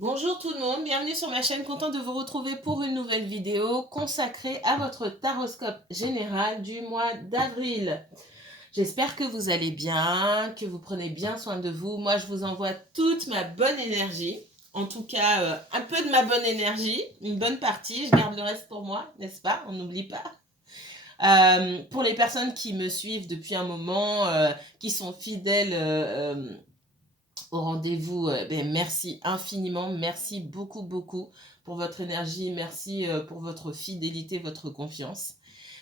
Bonjour tout le monde, bienvenue sur ma chaîne, content de vous retrouver pour une nouvelle vidéo consacrée à votre taroscope général du mois d'avril. J'espère que vous allez bien, que vous prenez bien soin de vous. Moi, je vous envoie toute ma bonne énergie, en tout cas un peu de ma bonne énergie, une bonne partie, je garde le reste pour moi, n'est-ce pas? On n'oublie pas. Pour les personnes qui me suivent depuis un moment, qui sont fidèles au rendez-vous, merci infiniment, merci beaucoup, beaucoup pour votre énergie, merci pour votre fidélité, votre confiance.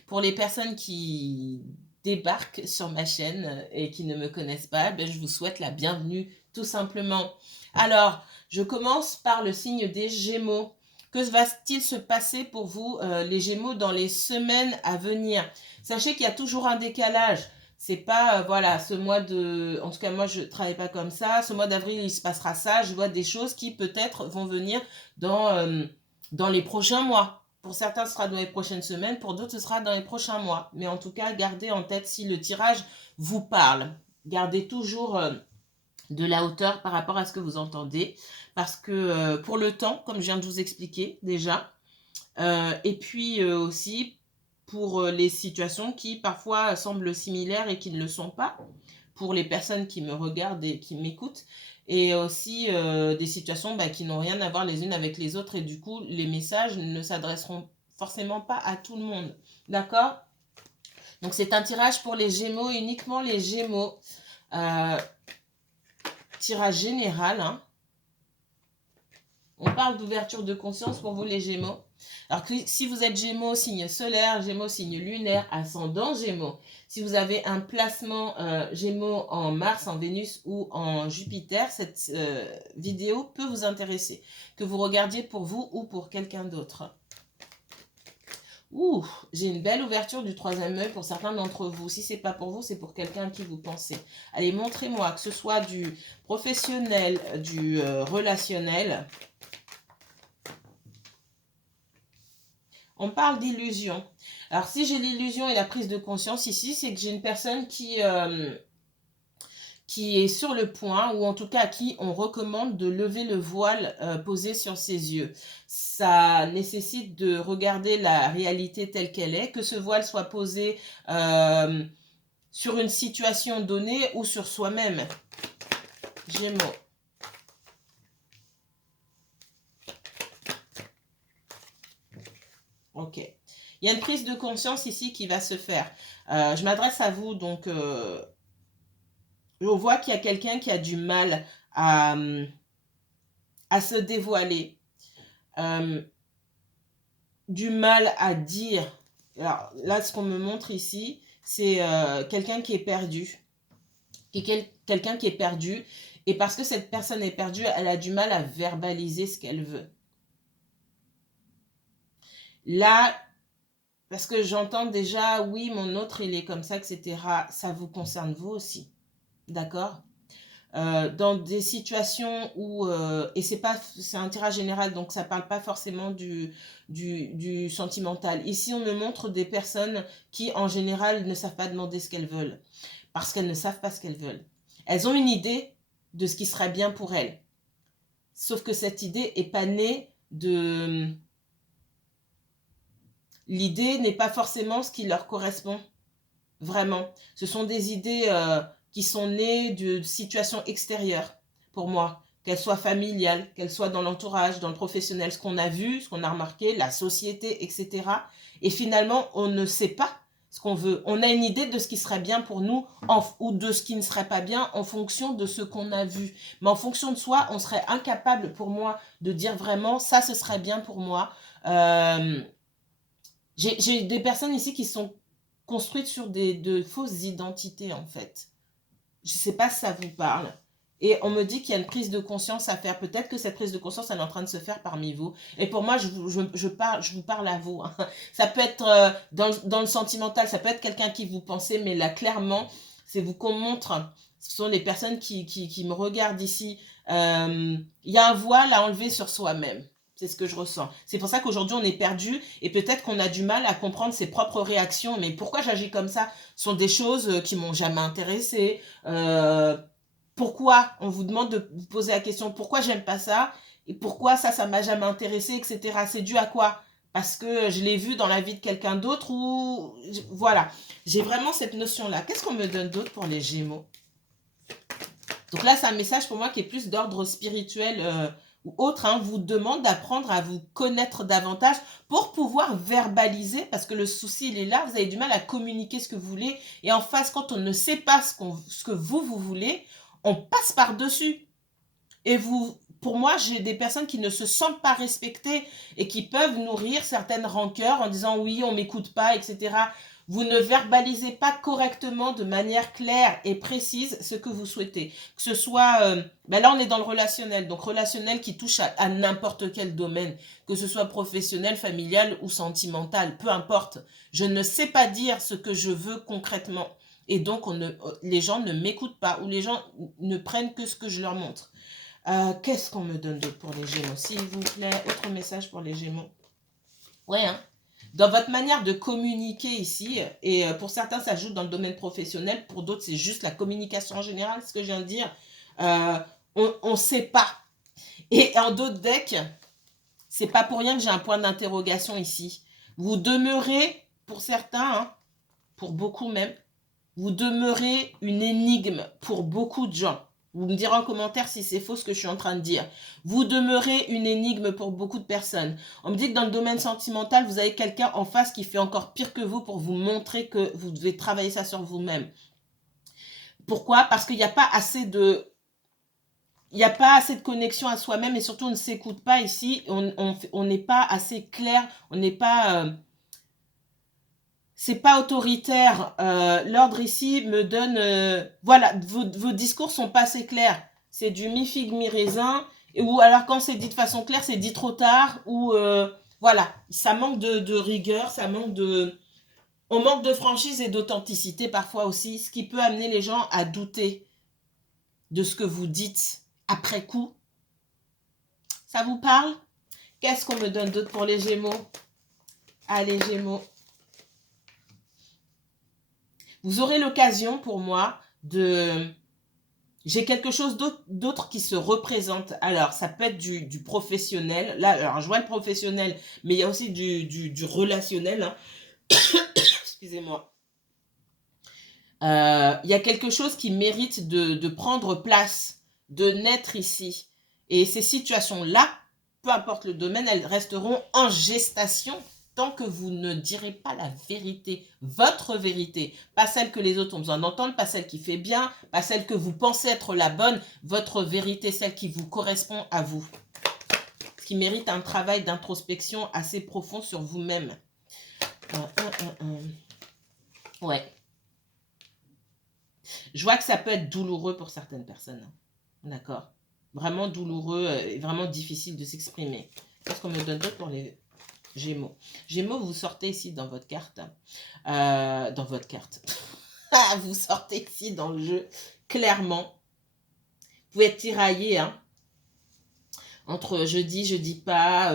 Pour les personnes qui débarquent sur ma chaîne et qui ne me connaissent pas, je vous souhaite la bienvenue tout simplement. Alors, je commence par le signe des Gémeaux. Que va-t-il se passer pour vous, les Gémeaux, dans les semaines à venir? Sachez qu'il y a toujours un décalage. C'est pas, voilà, ce mois de... En tout cas, moi, je travaille pas comme ça. Ce mois d'avril, il se passera ça. Je vois des choses qui, peut-être, vont venir dans les prochains mois. Pour certains, ce sera dans les prochaines semaines. Pour d'autres, ce sera dans les prochains mois. Mais en tout cas, gardez en tête si le tirage vous parle. Gardez toujours de la hauteur par rapport à ce que vous entendez. Parce que pour le temps, comme je viens de vous expliquer déjà, et puis aussi pour les situations qui parfois semblent similaires et qui ne le sont pas, pour les personnes qui me regardent et qui m'écoutent, et aussi des situations qui n'ont rien à voir les unes avec les autres, et du coup les messages ne s'adresseront forcément pas à tout le monde. D'accord? Donc c'est un tirage pour les Gémeaux, uniquement les Gémeaux. Euh, tirage général, hein. On parle d'ouverture de conscience pour vous les Gémeaux. Alors que si vous êtes Gémeaux, signe solaire, Gémeaux, signe lunaire, ascendant Gémeaux, si vous avez un placement Gémeaux en Mars, en Vénus ou en Jupiter, cette vidéo peut vous intéresser. Que vous regardiez pour vous ou pour quelqu'un d'autre. Ouh, j'ai une belle ouverture du troisième œil pour certains d'entre vous. Si c'est pas pour vous, c'est pour quelqu'un à qui vous pensez. Allez, montrez-moi, que ce soit du professionnel, du relationnel. On parle d'illusion. Alors, si j'ai l'illusion et la prise de conscience ici, c'est que j'ai une personne qui est sur le point, ou en tout cas à qui on recommande de lever le voile posé sur ses yeux. Ça nécessite de regarder la réalité telle qu'elle est, que ce voile soit posé sur une situation donnée ou sur soi-même. Gémeaux. Ok. Il y a une prise de conscience ici qui va se faire. Je m'adresse à vous, donc je vois qu'il y a quelqu'un qui a du mal à se dévoiler, du mal à dire. Alors là, ce qu'on me montre ici, c'est quelqu'un qui est perdu. Quelqu'un qui est perdu. Et parce que cette personne est perdue, elle a du mal à verbaliser ce qu'elle veut. Là, parce que j'entends déjà, oui, mon autre, il est comme ça, etc. Ça vous concerne vous aussi. D'accord? Dans des situations où, et c'est un tirage général, donc ça parle pas forcément du sentimental. Ici, on me montre des personnes qui, en général, ne savent pas demander ce qu'elles veulent, parce qu'elles ne savent pas ce qu'elles veulent. Elles ont une idée de ce qui serait bien pour elles, sauf que cette idée est pas née de... L'idée n'est pas forcément ce qui leur correspond, vraiment. Ce sont des idées qui sont nées de situations extérieures, pour moi, qu'elles soient familiales, qu'elles soient dans l'entourage, dans le professionnel, ce qu'on a vu, ce qu'on a remarqué, la société, etc. Et finalement, on ne sait pas ce qu'on veut. On a une idée de ce qui serait bien pour nous ou de ce qui ne serait pas bien en fonction de ce qu'on a vu. Mais en fonction de soi, on serait incapable, pour moi, de dire vraiment, ça, ce serait bien pour moi. J'ai des personnes ici qui sont construites sur de fausses identités, en fait. Je ne sais pas si ça vous parle. Et on me dit qu'il y a une prise de conscience à faire. Peut-être que cette prise de conscience, elle est en train de se faire parmi vous. Et pour moi, je vous parle à vous, hein. Ça peut être dans le sentimental, ça peut être quelqu'un qui vous pensez, mais là, clairement, c'est vous qu'on montre. Ce sont les personnes qui me regardent ici. Il y a un voile à enlever sur soi-même. C'est ce que je ressens. C'est pour ça qu'aujourd'hui, on est perdu et peut-être qu'on a du mal à comprendre ses propres réactions. Mais pourquoi j'agis comme ça? Ce sont des choses qui m'ont jamais intéressé. Pourquoi? On vous demande de vous poser la question pourquoi j'aime pas ça? Et pourquoi ça m'a jamais intéressé, etc. C'est dû à quoi? Parce que je l'ai vu dans la vie de quelqu'un d'autre ou... Voilà, j'ai vraiment cette notion-là. Qu'est-ce qu'on me donne d'autre pour les Gémeaux? Donc là, c'est un message pour moi qui est plus d'ordre spirituel ou autre. Hein, vous demande d'apprendre à vous connaître davantage pour pouvoir verbaliser, parce que le souci, il est là. Vous avez du mal à communiquer ce que vous voulez. Et en face, quand on ne sait pas ce que vous voulez, on passe par-dessus. Et pour moi, j'ai des personnes qui ne se sentent pas respectées et qui peuvent nourrir certaines rancœurs en disant oui, on m'écoute pas, etc. Vous ne verbalisez pas correctement de manière claire et précise ce que vous souhaitez. Que ce soit, ben là on est dans le relationnel, donc relationnel qui touche à n'importe quel domaine, que ce soit professionnel, familial ou sentimental, peu importe. Je ne sais pas dire ce que je veux concrètement. Et donc les gens ne m'écoutent pas ou les gens ne prennent que ce que je leur montre. Qu'est-ce qu'on me donne d'autre pour les Gémeaux, s'il vous plaît? Autre message pour les Gémeaux. Ouais, hein. Dans votre manière de communiquer ici, et pour certains, ça joue dans le domaine professionnel, pour d'autres, c'est juste la communication en général, ce que je viens de dire. On ne sait pas. Et en d'autres decks, c'est pas pour rien que j'ai un point d'interrogation ici. Vous demeurez, pour certains, hein, pour beaucoup même, vous demeurez une énigme pour beaucoup de gens. Vous me direz en commentaire si c'est faux ce que je suis en train de dire. Vous demeurez une énigme pour beaucoup de personnes. On me dit que dans le domaine sentimental, vous avez quelqu'un en face qui fait encore pire que vous pour vous montrer que vous devez travailler ça sur vous-même. Pourquoi? Parce qu'il n'y a pas assez de... Il n'y a pas assez de connexion à soi-même et surtout on ne s'écoute pas ici. On n'est pas assez clair. On n'est pas... c'est pas autoritaire. L'ordre ici me donne... voilà, vos discours sont pas assez clairs. C'est du mi-figue, mi-raisin. Ou alors quand c'est dit de façon claire, c'est dit trop tard. Ou voilà, ça manque de rigueur, ça manque de... On manque de franchise et d'authenticité parfois aussi, ce qui peut amener les gens à douter de ce que vous dites après coup. Ça vous parle? Qu'est-ce qu'on me donne d'autre pour les Gémeaux? Allez, Gémeaux. Vous aurez l'occasion pour moi de... J'ai quelque chose d'autre qui se représente. Alors, ça peut être du professionnel. Là, alors, je vois le professionnel, mais il y a aussi du relationnel. Hein. Excusez-moi. Il y a quelque chose qui mérite de prendre place, de naître ici. Et ces situations-là, peu importe le domaine, elles resteront en gestation tant que vous ne direz pas la vérité, votre vérité, pas celle que les autres ont besoin d'entendre, pas celle qui fait bien, pas celle que vous pensez être la bonne, votre vérité, celle qui vous correspond à vous. Ce qui mérite un travail d'introspection assez profond sur vous-même. Ouais. Je vois que ça peut être douloureux pour certaines personnes. D'accord? Vraiment douloureux et vraiment difficile de s'exprimer. Qu'est-ce qu'on me donne d'autre pour les Gémeaux? Gémeaux, vous sortez ici dans votre carte. Dans votre carte. Vous sortez ici dans le jeu, clairement. Vous pouvez être tiraillé, hein, entre je dis pas.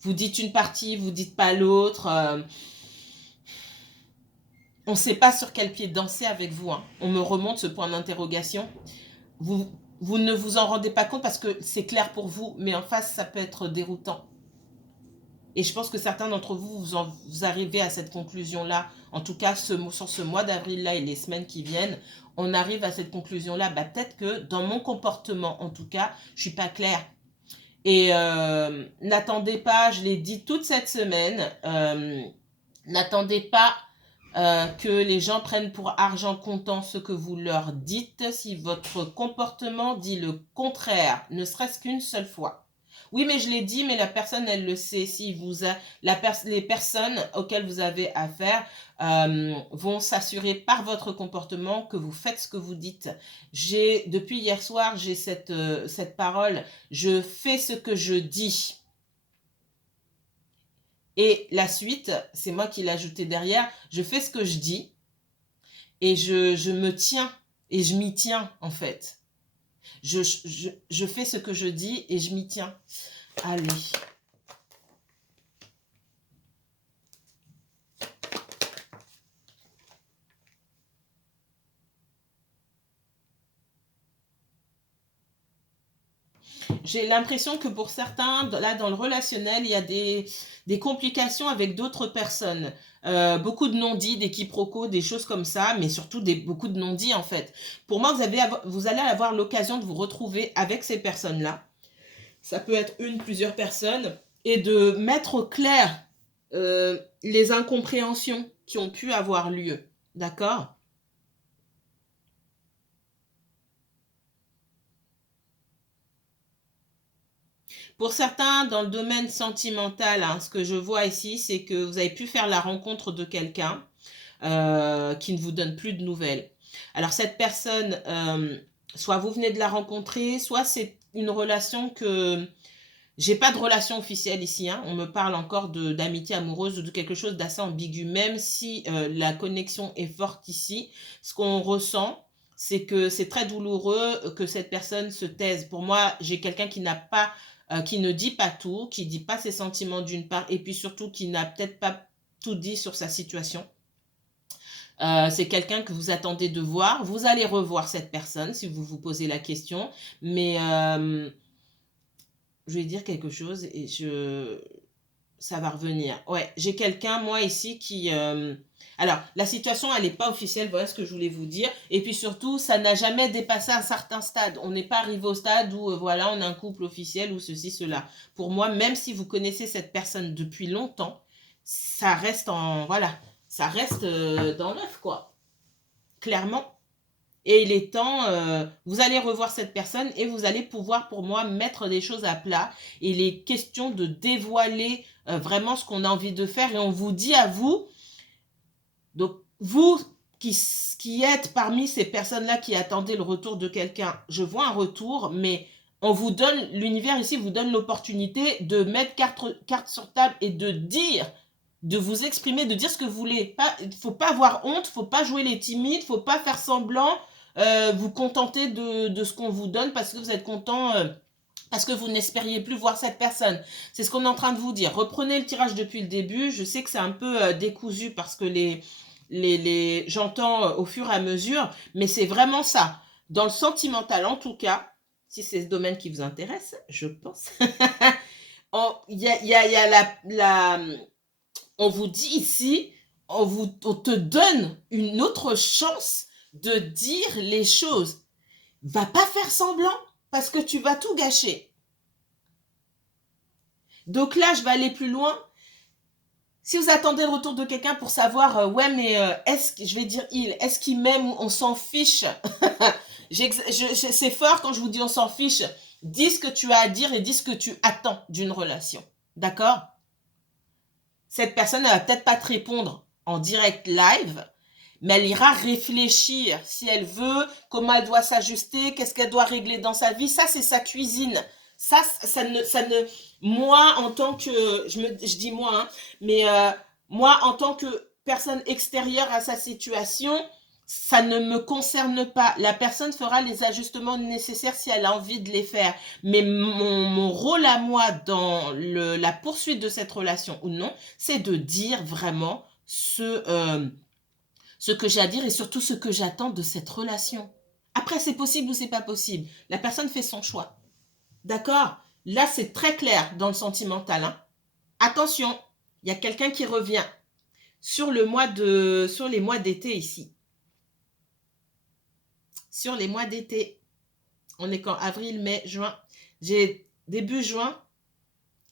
Vous dites une partie, vous dites pas l'autre. On ne sait pas sur quel pied danser avec vous. Hein. On me remonte ce point d'interrogation. Vous ne vous en rendez pas compte parce que c'est clair pour vous, mais en face, ça peut être déroutant. Et je pense que certains d'entre vous, vous arrivez à cette conclusion-là. En tout cas, sur ce mois d'avril-là et les semaines qui viennent, on arrive à cette conclusion-là. Bah, peut-être que dans mon comportement, en tout cas, je ne suis pas claire. Et n'attendez pas, je l'ai dit toute cette semaine, n'attendez pas que les gens prennent pour argent comptant ce que vous leur dites si votre comportement dit le contraire, ne serait-ce qu'une seule fois. Oui, mais je l'ai dit, mais la personne, elle le sait. Si les personnes auxquelles vous avez affaire vont s'assurer par votre comportement que vous faites ce que vous dites. Depuis hier soir, j'ai cette parole. Je fais ce que je dis. Et la suite, c'est moi qui l'ai ajouté derrière. Je fais ce que je dis et je me tiens et je m'y tiens en fait. Je fais ce que je dis et je m'y tiens. Allez. j'ai l'impression que pour certains, là, dans le relationnel, il y a des complications avec d'autres personnes. Beaucoup de non-dits, des quiproquos, des choses comme ça, mais surtout beaucoup de non-dits, en fait. Pour moi, vous allez avoir l'occasion de vous retrouver avec ces personnes-là. Ça peut être plusieurs personnes, et de mettre au clair les incompréhensions qui ont pu avoir lieu. D'accord ? Pour certains, dans le domaine sentimental, hein, ce que je vois ici, c'est que vous avez pu faire la rencontre de quelqu'un qui ne vous donne plus de nouvelles. Alors cette personne, soit vous venez de la rencontrer, soit c'est une relation que... J'ai pas de relation officielle ici, hein. On me parle encore d'amitié amoureuse ou de quelque chose d'assez ambigu, même si la connexion est forte ici. Ce qu'on ressent, c'est que c'est très douloureux que cette personne se taise. Pour moi, j'ai quelqu'un qui n'a pas, qui ne dit pas tout, qui dit pas ses sentiments d'une part, et puis surtout qui n'a peut-être pas tout dit sur sa situation. C'est quelqu'un que vous attendez de voir. Vous allez revoir cette personne si vous vous posez la question, mais je vais dire quelque chose et ça va revenir. Ouais, j'ai quelqu'un, moi, ici, qui... Alors, la situation, elle n'est pas officielle, voilà ce que je voulais vous dire. Et puis surtout, ça n'a jamais dépassé un certain stade. On n'est pas arrivé au stade où, voilà, on a un couple officiel ou ceci, cela. Pour moi, même si vous connaissez cette personne depuis longtemps, ça reste Voilà, ça reste dans l'œuf, quoi. Clairement. Et il est temps, vous allez revoir cette personne et vous allez pouvoir, pour moi, mettre des choses à plat. Il est question de dévoiler vraiment ce qu'on a envie de faire. Et on vous dit à vous, donc vous qui êtes parmi ces personnes-là qui attendaient le retour de quelqu'un, je vois un retour, mais on vous donne, l'univers ici vous donne l'opportunité de mettre carte sur table et de dire, de vous exprimer, de dire ce que vous voulez. Il ne faut pas avoir honte, il ne faut pas jouer les timides, il ne faut pas faire semblant. Vous contenter de ce qu'on vous donne parce que vous êtes content, parce que vous n'espériez plus voir cette personne. C'est ce qu'on est en train de vous dire. Reprenez le tirage depuis le début. Je sais que c'est un peu décousu parce que j'entends au fur et à mesure, mais c'est vraiment ça. Dans le sentimental, en tout cas, si c'est ce domaine qui vous intéresse, je pense, il y a on vous dit ici, on te donne une autre chance de dire les choses. Va pas faire semblant parce que tu vas tout gâcher. Donc là, je vais aller plus loin. Si vous attendez le retour de quelqu'un pour savoir, ouais, mais je vais dire est-ce qu'il m'aime ou on s'en fiche. C'est fort quand je vous dis on s'en fiche. Dis ce que tu as à dire et dis ce que tu attends d'une relation. D'accord ? Cette personne, elle va peut-être pas te répondre en direct live, mais elle ira réfléchir si elle veut, comment elle doit s'ajuster, qu'est-ce qu'elle doit régler dans sa vie. Ça, c'est sa cuisine. Ça ne, moi, en tant que, je dis moi, hein, mais moi, en tant que personne extérieure à sa situation, ça ne me concerne pas. La personne fera les ajustements nécessaires si elle a envie de les faire. Mais mon rôle à moi dans la poursuite de cette relation ou non, c'est de dire vraiment ce que j'ai à dire et surtout ce que j'attends de cette relation. Après, c'est possible ou c'est pas possible. La personne fait son choix. D'accord ? Là, c'est très clair dans le sentimental. Hein. Attention, il y a quelqu'un qui revient sur les mois d'été ici. Sur les mois d'été. On est quand avril, mai, juin. J'ai début juin,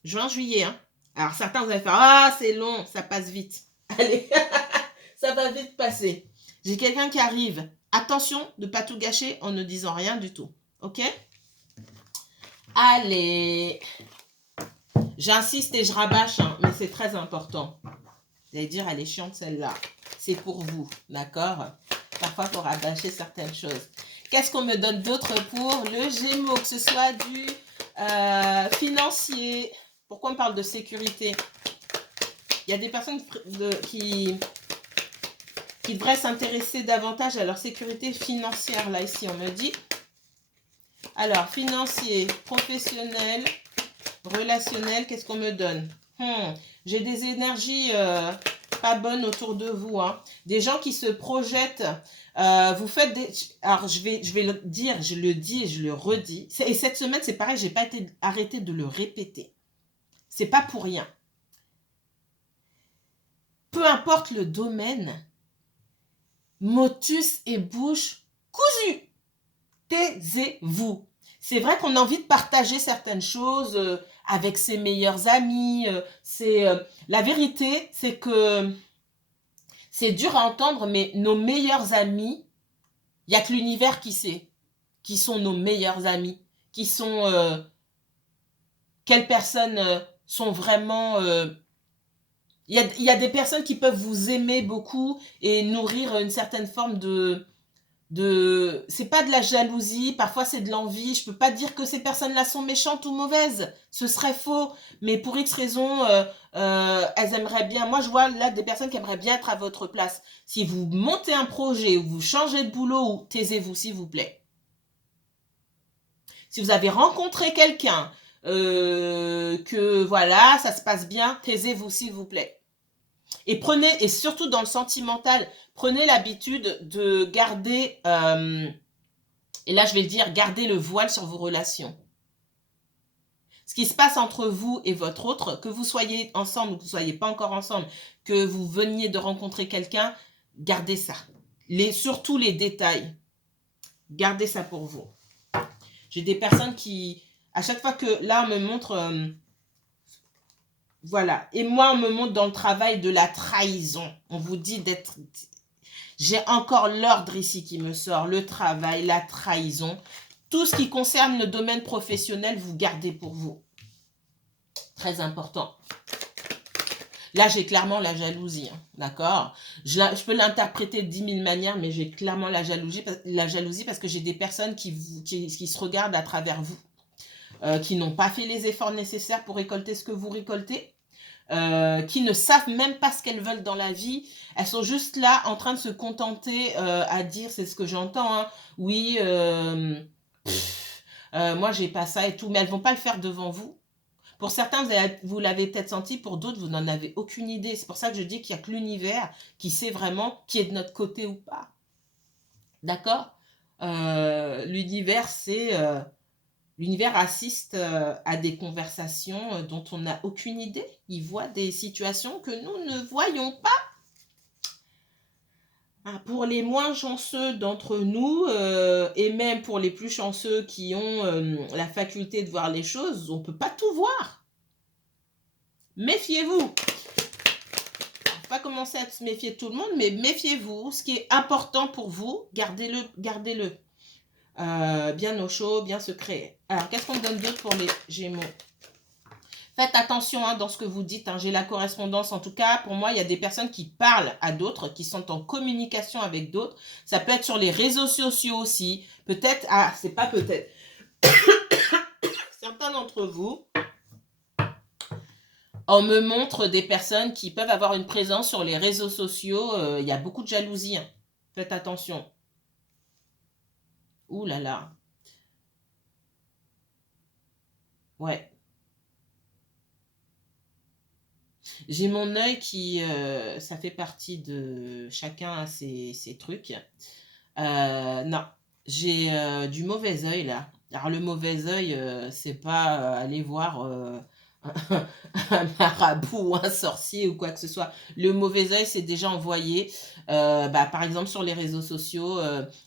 juillet. Hein. Alors certains vous allez faire ah c'est long, ça passe vite. Allez, ça va vite passer. J'ai quelqu'un qui arrive. Attention de ne pas tout gâcher en ne disant rien du tout. Ok ? Allez. J'insiste et je rabâche, hein, mais c'est très important. Vous allez dire, elle est chiante celle-là. C'est pour vous, d'accord ? Parfois, il faut rabâcher certaines choses. Qu'est-ce qu'on me donne d'autre pour le Gémeaux ? Que ce soit du financier. Pourquoi on parle de sécurité ? Il y a des personnes qui devraient s'intéresser davantage à leur sécurité financière. Là, ici, on me dit. Alors, financier, professionnel, relationnel, qu'est-ce qu'on me donne ? J'ai des énergies pas bonne autour de vous. Hein. Des gens qui se projettent. Vous faites des... Alors, je vais le dire, je le dis et je le redis. Et cette semaine, c'est pareil, j'ai pas été arrêtée de le répéter. C'est pas pour rien. Peu importe le domaine, motus et bouche cousue. Taisez-vous. C'est vrai qu'on a envie de partager certaines choses avec ses meilleurs amis. La vérité, c'est que c'est dur à entendre, mais nos meilleurs amis, il n'y a que l'univers qui sait qui sont nos meilleurs amis, qui sont quelles personnes sont vraiment... Il y a des personnes qui peuvent vous aimer beaucoup et nourrir une certaine forme c'est pas de la jalousie, parfois c'est de l'envie. Je peux pas dire que ces personnes-là sont méchantes ou mauvaises, ce serait faux, mais pour X raisons, elles aimeraient bien. Moi, je vois là des personnes qui aimeraient bien être à votre place. Si vous montez un projet ou vous changez de boulot, ou taisez-vous s'il vous plaît. Si vous avez rencontré quelqu'un, que voilà, ça se passe bien, taisez-vous s'il vous plaît. Et prenez, et surtout dans le sentimental, prenez l'habitude de garder, et là je vais le dire, gardez le voile sur vos relations. Ce qui se passe entre vous et votre autre, que vous soyez ensemble ou que vous ne soyez pas encore ensemble, que vous veniez de rencontrer quelqu'un, gardez ça. Surtout les détails. Gardez ça pour vous. J'ai des personnes qui, à chaque fois que là on me montre... voilà. Et moi, on me montre dans le travail de la trahison. On vous dit d'être... J'ai encore l'ordre ici qui me sort. Le travail, la trahison. Tout ce qui concerne le domaine professionnel, vous gardez pour vous. Très important. Là, j'ai clairement la jalousie. Hein, d'accord, je peux l'interpréter de 10 000 manières, mais j'ai clairement la jalousie parce que j'ai des personnes qui se regardent à travers vous. Qui n'ont pas fait les efforts nécessaires pour récolter ce que vous récoltez. Qui ne savent même pas ce qu'elles veulent dans la vie. Elles sont juste là en train de se contenter à dire, c'est ce que j'entends, hein, oui, moi j'ai pas ça et tout, mais elles vont pas le faire devant vous. Pour certains, vous l'avez peut-être senti, pour d'autres, vous n'en avez aucune idée. C'est pour ça que je dis qu'il n'y a que l'univers qui sait vraiment qui est de notre côté ou pas. D'accord, l'univers, c'est... L'univers assiste à des conversations dont on n'a aucune idée. Il voit des situations que nous ne voyons pas. Pour les moins chanceux d'entre nous, et même pour les plus chanceux qui ont la faculté de voir les choses, on ne peut pas tout voir. Méfiez-vous. On ne va pas commencer à se méfier de tout le monde, mais méfiez-vous. Ce qui est important pour vous, gardez-le, gardez-le. Bien au chaud, bien secret. Alors, qu'est-ce qu'on me donne d'autre pour les Gémeaux? Faites attention dans ce que vous dites. J'ai la correspondance. En tout cas, pour moi, il y a des personnes qui parlent à d'autres, qui sont en communication avec d'autres. Ça peut être sur les réseaux sociaux aussi. Peut-être, c'est pas peut-être. Certains d'entre vous, on me montre des personnes qui peuvent avoir une présence sur les réseaux sociaux. Il y a beaucoup de jalousie. Faites attention. Ouh là là. Ouais. J'ai mon œil qui... ça fait partie de... Chacun a ses trucs. Non. J'ai du mauvais œil là. Alors le mauvais œil, c'est pas aller voir un marabout ou un sorcier ou quoi que ce soit. Le mauvais œil, c'est déjà envoyer, par exemple sur les réseaux sociaux,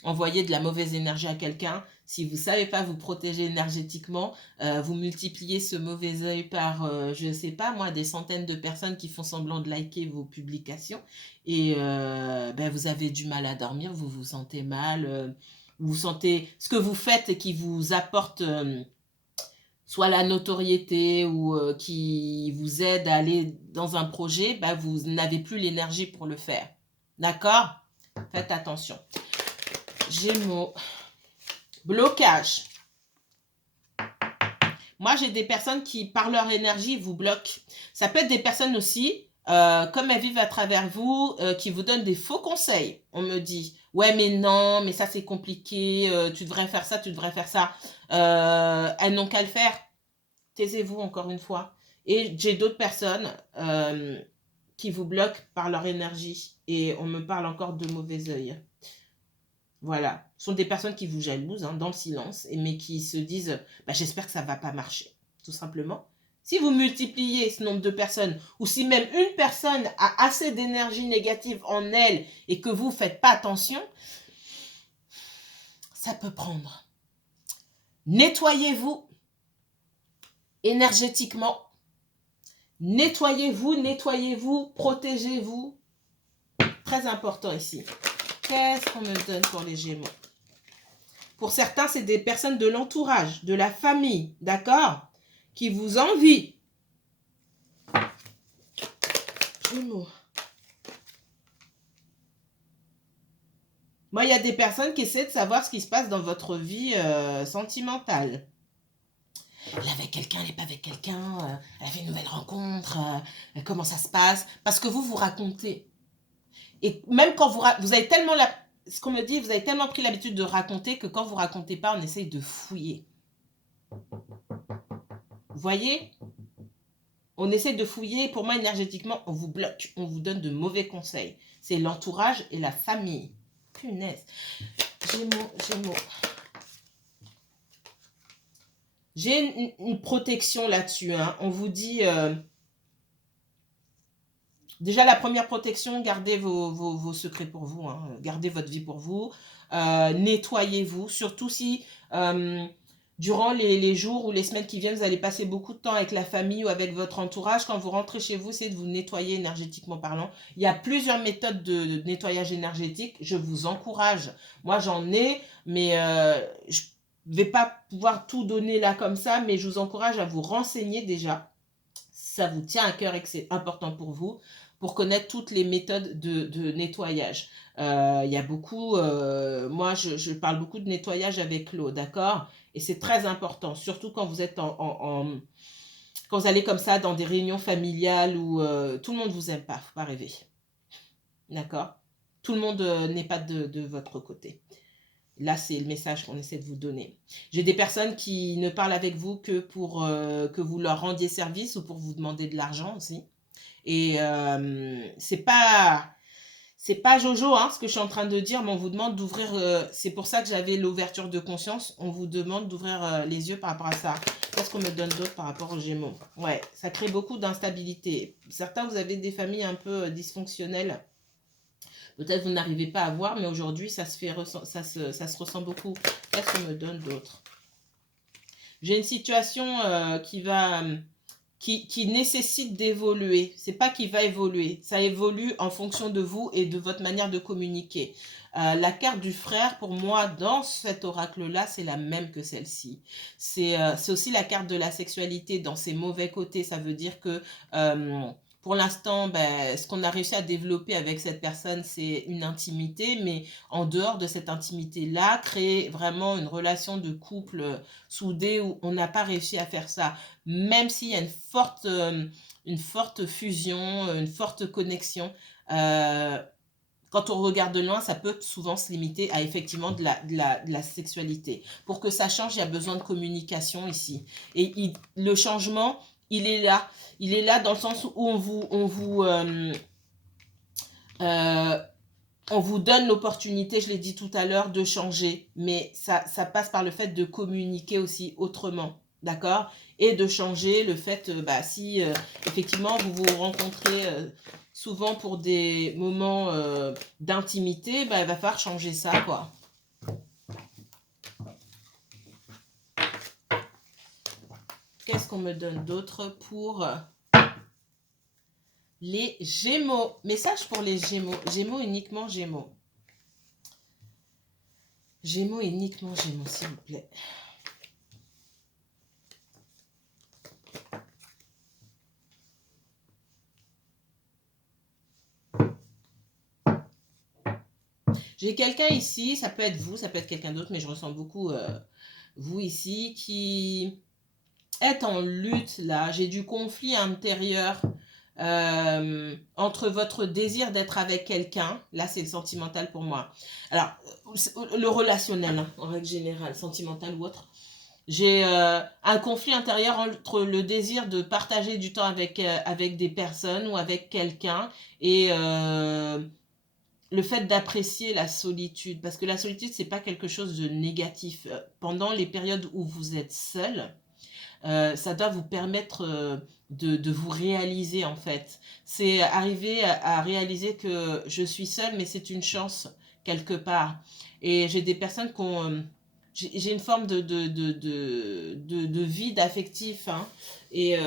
envoyer de la mauvaise énergie à quelqu'un. Si vous ne savez pas vous protéger énergétiquement, vous multipliez ce mauvais œil par, je ne sais pas moi, des centaines de personnes qui font semblant de liker vos publications. Et vous avez du mal à dormir, vous vous sentez mal, vous sentez ce que vous faites et qui vous apporte... soit la notoriété ou qui vous aide à aller dans un projet, vous n'avez plus l'énergie pour le faire. D'accord? Faites attention. Gémeaux. Blocage. Moi, j'ai des personnes qui, par leur énergie, vous bloquent. Ça peut être des personnes aussi, comme elles vivent à travers vous, qui vous donnent des faux conseils. On me dit, ouais, mais non, mais ça, c'est compliqué, tu devrais faire ça, tu devrais faire ça. Elles n'ont qu'à le faire. Taisez-vous encore une fois. Et j'ai d'autres personnes qui vous bloquent par leur énergie. Et on me parle encore de mauvais œil. Voilà. Ce sont des personnes qui vous jalousent, hein, dans le silence, mais qui se disent bah, j'espère que ça ne va pas marcher, tout simplement. Si vous multipliez ce nombre de personnes, ou si même une personne a assez d'énergie négative en elle et que vous ne faites pas attention, ça peut prendre. Nettoyez-vous énergétiquement. Nettoyez-vous, protégez-vous. Très important ici. Qu'est-ce qu'on me donne pour les Gémeaux? Pour certains, c'est des personnes de l'entourage, de la famille, d'accord? Qui vous envient. Gémeaux. Moi, il y a des personnes qui essaient de savoir ce qui se passe dans votre vie sentimentale. Elle est avec quelqu'un, elle n'est pas avec quelqu'un, elle a fait une nouvelle rencontre, comment ça se passe? Parce que vous racontez. Et même quand vous avez tellement ce qu'on me dit, vous avez tellement pris l'habitude de raconter que quand vous racontez pas, on essaye de fouiller. Vous voyez? On essaie de fouiller. Pour moi, énergétiquement, on vous bloque. On vous donne de mauvais conseils. C'est l'entourage et la famille. Punaise. Gémeaux. J'ai une protection là-dessus. Hein. On vous dit... déjà, la première protection, gardez vos secrets pour vous. Hein. Gardez votre vie pour vous. Nettoyez-vous. Surtout si... durant les jours ou les semaines qui viennent, vous allez passer beaucoup de temps avec la famille ou avec votre entourage. Quand vous rentrez chez vous, c'est de vous nettoyer énergétiquement parlant. Il y a plusieurs méthodes de nettoyage énergétique. Je vous encourage. Moi, j'en ai, mais je ne vais pas pouvoir tout donner là comme ça, mais je vous encourage à vous renseigner déjà. Ça vous tient à cœur et que c'est important pour vous, pour connaître toutes les méthodes de nettoyage. Il y a beaucoup, moi je parle beaucoup de nettoyage avec l'eau, d'accord? Et c'est très important, surtout quand vous êtes quand vous allez comme ça dans des réunions familiales où tout le monde vous aime pas, faut pas rêver. D'accord? Tout le monde n'est pas de votre côté. Là, c'est le message qu'on essaie de vous donner. J'ai des personnes qui ne parlent avec vous que pour que vous leur rendiez service ou pour vous demander de l'argent aussi. Et c'est pas Jojo, hein, ce que je suis en train de dire, mais on vous demande d'ouvrir... c'est pour ça que j'avais l'ouverture de conscience. On vous demande d'ouvrir les yeux par rapport à ça. Qu'est-ce qu'on me donne d'autre par rapport aux Gémeaux? Ouais, ça crée beaucoup d'instabilité. Certains, vous avez des familles un peu dysfonctionnelles. Peut-être vous n'arrivez pas à voir, mais aujourd'hui, ça se ressent beaucoup. Qu'est-ce qu'on me donne d'autre? J'ai une situation qui nécessite d'évoluer. C'est pas qu'il va évoluer. Ça évolue en fonction de vous et de votre manière de communiquer. La carte du frère, pour moi, dans cet oracle-là, c'est la même que celle-ci. C'est aussi la carte de la sexualité dans ses mauvais côtés. Ça veut dire que... pour l'instant, ce qu'on a réussi à développer avec cette personne, c'est une intimité, mais en dehors de cette intimité-là, créer vraiment une relation de couple soudée où on n'a pas réussi à faire ça, même s'il y a une forte fusion, une forte connexion. Quand on regarde de loin, ça peut souvent se limiter à effectivement de la sexualité. Pour que ça change, il y a besoin de communication ici. Et le changement, il est là. Il est là dans le sens où on vous donne l'opportunité, je l'ai dit tout à l'heure, de changer. Mais ça passe par le fait de communiquer aussi autrement. D'accord? Et de changer le fait, si effectivement vous vous rencontrez souvent pour des moments d'intimité, il va falloir changer ça, quoi. Qu'est-ce qu'on me donne d'autre pour les Gémeaux? Message pour les Gémeaux. Gémeaux, uniquement Gémeaux. Gémeaux, uniquement Gémeaux, s'il vous plaît. J'ai quelqu'un ici, ça peut être vous, ça peut être quelqu'un d'autre, mais je ressens beaucoup vous ici, qui est en lutte là. J'ai du conflit intérieur entre votre désir d'être avec quelqu'un, là c'est le sentimental pour moi. Alors, le relationnel, hein, en règle générale, sentimental ou autre. J'ai un conflit intérieur entre le désir de partager du temps avec des personnes ou avec quelqu'un et le fait d'apprécier la solitude. Parce que la solitude, c'est pas quelque chose de négatif. Pendant les périodes où vous êtes seul, ça doit vous permettre de vous réaliser en fait. C'est arriver à réaliser que je suis seule, mais c'est une chance quelque part. Et j'ai des personnes qui ont... j'ai une forme de vide affectif hein, et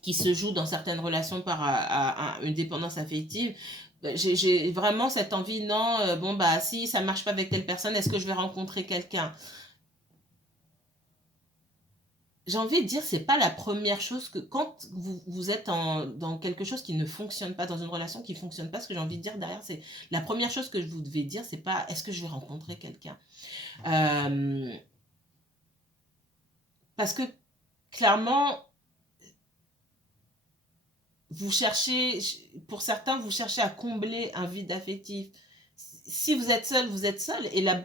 qui se joue dans certaines relations par une dépendance affective. J'ai vraiment cette envie, non, bon bah si ça marche pas avec telle personne, est-ce que je vais rencontrer quelqu'un? J'ai envie de dire, c'est pas la première chose que quand vous êtes dans quelque chose qui ne fonctionne pas, dans une relation qui fonctionne pas, ce que j'ai envie de dire derrière, c'est la première chose que vous devez dire, c'est pas est-ce que je vais rencontrer quelqu'un. Euh, Parce que clairement, vous cherchez, pour certains, vous cherchez à combler un vide affectif. Si vous êtes seul. Et la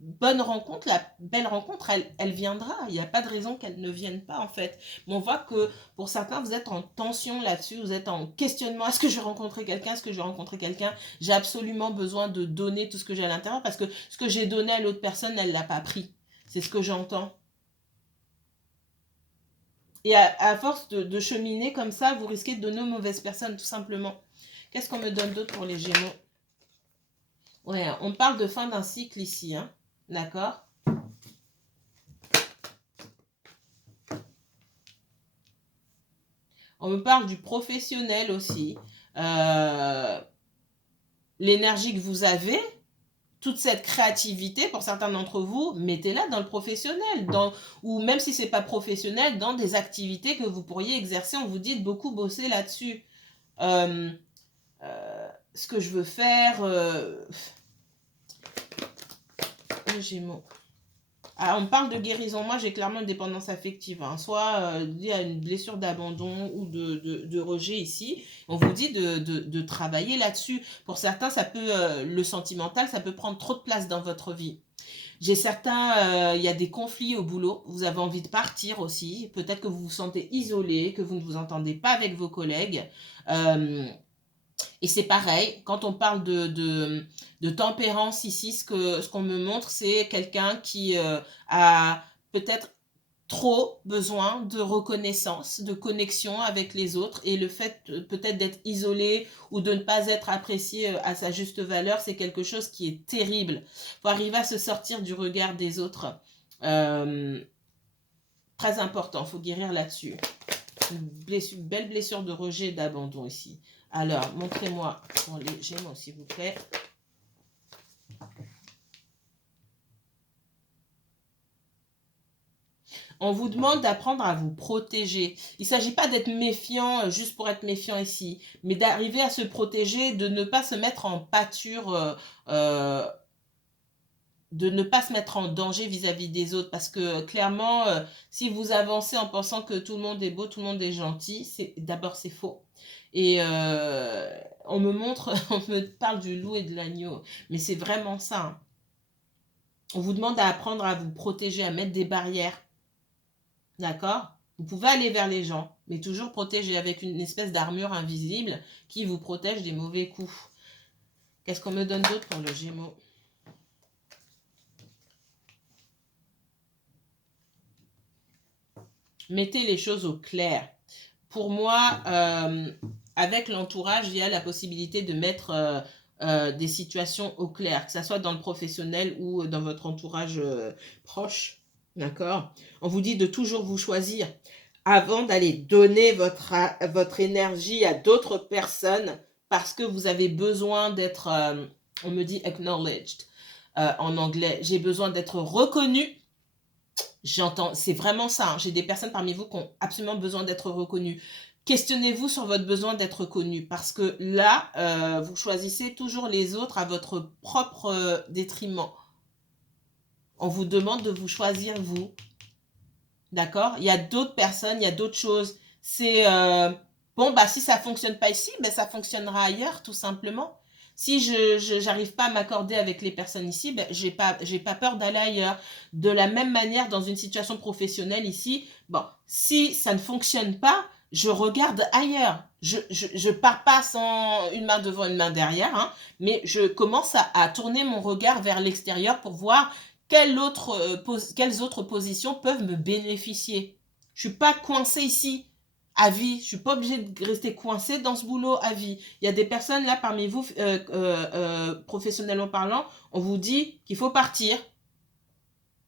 bonne rencontre, la belle rencontre, elle viendra. Il n'y a pas de raison qu'elle ne vienne pas, en fait. Mais on voit que pour certains, vous êtes en tension là-dessus, vous êtes en questionnement. Est-ce que je vais rencontrer quelqu'un? Est-ce que je vais rencontrer quelqu'un? J'ai absolument besoin de donner tout ce que j'ai à l'intérieur parce que ce que j'ai donné à l'autre personne, elle ne l'a pas pris. C'est ce que j'entends. Et à force de cheminer comme ça, vous risquez de donner aux mauvaises personnes, tout simplement. Qu'est-ce qu'on me donne d'autre pour les Gémeaux? Ouais, on parle de fin d'un cycle ici, hein. D'accord? On me parle du professionnel aussi. Euh, L'énergie que vous avez, toute cette créativité, pour certains d'entre vous, mettez-la dans le professionnel, ou même si c'est pas professionnel, dans des activités que vous pourriez exercer. On vous dit de beaucoup bosser là-dessus. Euh, Ce que je veux faire, les Gémeaux. Ah, on parle de guérison. Moi, j'ai clairement une dépendance affective. Hein. Soit il y a une blessure d'abandon ou de rejet ici. On vous dit de travailler là-dessus. Pour certains, ça peut, le sentimental, ça peut prendre trop de place dans votre vie. J'ai certains, il y a des conflits au boulot. Vous avez envie de partir aussi. Peut-être que vous vous sentez isolé, que vous ne vous entendez pas avec vos collègues. Et c'est pareil, quand on parle de tempérance ici, ce qu'on me montre, c'est quelqu'un qui a peut-être trop besoin de reconnaissance, de connexion avec les autres. Et le fait peut-être d'être isolé ou de ne pas être apprécié à sa juste valeur, c'est quelque chose qui est terrible. Il faut arriver à se sortir du regard des autres. Euh, Très important, il faut guérir là-dessus. Une belle blessure de rejet et d'abandon ici. Alors, montrez-moi pour les Gémeaux, s'il vous plaît. On vous demande d'apprendre à vous protéger. Il ne s'agit pas d'être méfiant juste pour être méfiant ici, mais d'arriver à se protéger, de ne pas se mettre en pâture, de ne pas se mettre en danger vis-à-vis des autres. Parce que clairement, si vous avancez en pensant que tout le monde est beau, tout le monde est gentil, d'abord c'est faux. Et on me montre, on me parle du loup et de l'agneau, mais c'est vraiment ça. Hein. On vous demande d'apprendre à vous protéger, à mettre des barrières. D'accord? Vous pouvez aller vers les gens, mais toujours protéger avec une espèce d'armure invisible qui vous protège des mauvais coups. Qu'est-ce qu'on me donne d'autre pour le Gémeaux? Mettez les choses au clair. Pour moi, avec l'entourage, il y a la possibilité de mettre des situations au clair, que ce soit dans le professionnel ou dans votre entourage proche. D'accord? On vous dit de toujours vous choisir avant d'aller donner votre énergie à d'autres personnes parce que vous avez besoin d'être, on me dit acknowledged en anglais, j'ai besoin d'être reconnu. J'entends, c'est vraiment ça. Hein. J'ai des personnes parmi vous qui ont absolument besoin d'être reconnues. Questionnez-vous sur votre besoin d'être reconnu parce que là, vous choisissez toujours les autres à votre propre détriment. On vous demande de vous choisir vous. D'accord? Il y a d'autres personnes, il y a d'autres choses. C'est bon, bah si ça fonctionne pas ici, ben ça fonctionnera ailleurs, tout simplement. Si je n'arrive pas à m'accorder avec les personnes ici, ben, j'ai pas peur d'aller ailleurs. De la même manière, dans une situation professionnelle ici, bon, si ça ne fonctionne pas, je regarde ailleurs. Je pars pas sans une main devant, une main derrière, hein, mais je commence à tourner mon regard vers l'extérieur pour voir quelles autres positions peuvent me bénéficier. Je suis pas coincée ici à vie. Je suis pas obligée de rester coincée dans ce boulot à vie. Il y a des personnes là parmi vous, professionnellement parlant, on vous dit qu'il faut partir.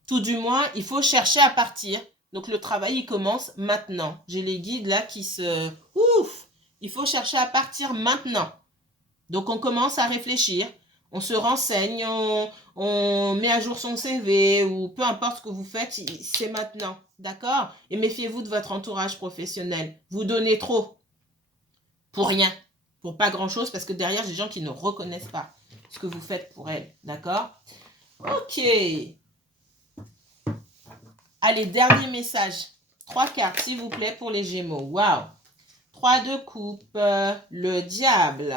Tout du moins, il faut chercher à partir. Donc le travail, il commence maintenant. J'ai les guides là qui se... Ouf! Il faut chercher à partir maintenant. Donc on commence à réfléchir. On se renseigne, on met à jour son CV ou peu importe ce que vous faites, c'est maintenant. D'accord? Et méfiez-vous de votre entourage professionnel. Vous donnez trop. Pour rien. Pour pas grand-chose parce que derrière, j'ai des gens qui ne reconnaissent pas ce que vous faites pour elles. D'accord? Ok. Allez, dernier message. 3 cartes, s'il vous plaît, pour les Gémeaux. Waouh! 3 de coupe. Le diable.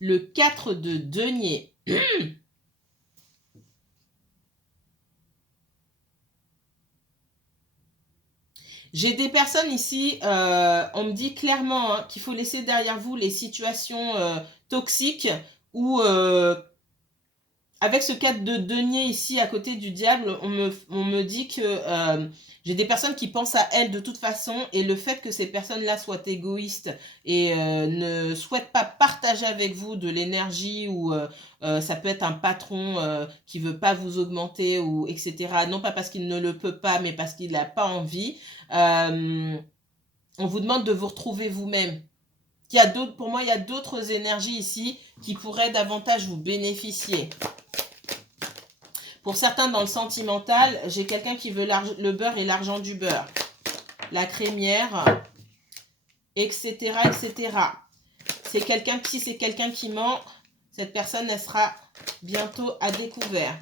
Le 4 de denier. J'ai des personnes ici, on me dit clairement hein, qu'il faut laisser derrière vous les situations toxiques ou avec ce 4 de denier ici à côté du diable, on me dit que j'ai des personnes qui pensent à elles de toute façon et le fait que ces personnes-là soient égoïstes et ne souhaitent pas partager avec vous de l'énergie ou ça peut être un patron qui veut pas vous augmenter ou etc. Non pas parce qu'il ne le peut pas mais parce qu'il n'a pas envie. On vous demande de vous retrouver vous-même. Pour moi, il y a d'autres énergies ici qui pourraient davantage vous bénéficier. Pour certains, dans le sentimental, j'ai quelqu'un qui veut le beurre et l'argent du beurre. La crémière, etc., etc. Si c'est quelqu'un qui ment, cette personne, elle sera bientôt à découvert.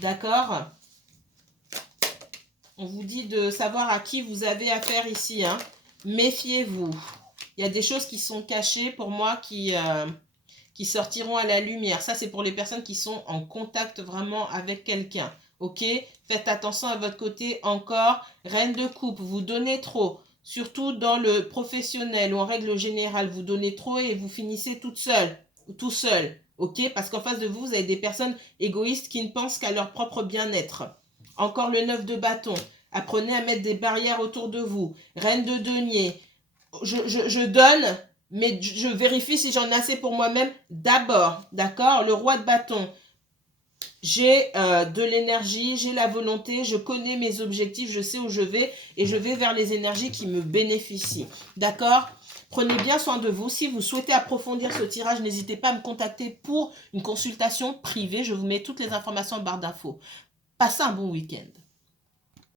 D'accord? On vous dit de savoir à qui vous avez affaire ici. Hein. Méfiez-vous. Il y a des choses qui sont cachées pour moi qui sortiront à la lumière. Ça, c'est pour les personnes qui sont en contact vraiment avec quelqu'un. Ok? Faites attention à votre côté encore. Reine de coupe, vous donnez trop. Surtout dans le professionnel ou en règle générale, vous donnez trop et vous finissez toute seule ou tout seul. Ok? Parce qu'en face de vous, vous avez des personnes égoïstes qui ne pensent qu'à leur propre bien-être. Encore le 9 de bâton. Apprenez à mettre des barrières autour de vous. Reine de denier. Je donne, mais je vérifie si j'en ai assez pour moi-même d'abord. D'accord? Le roi de bâton. J'ai de l'énergie, j'ai la volonté, je connais mes objectifs, je sais où je vais et je vais vers les énergies qui me bénéficient. D'accord? Prenez bien soin de vous. Si vous souhaitez approfondir ce tirage, n'hésitez pas à me contacter pour une consultation privée. Je vous mets toutes les informations en barre d'infos. Passez un bon week-end.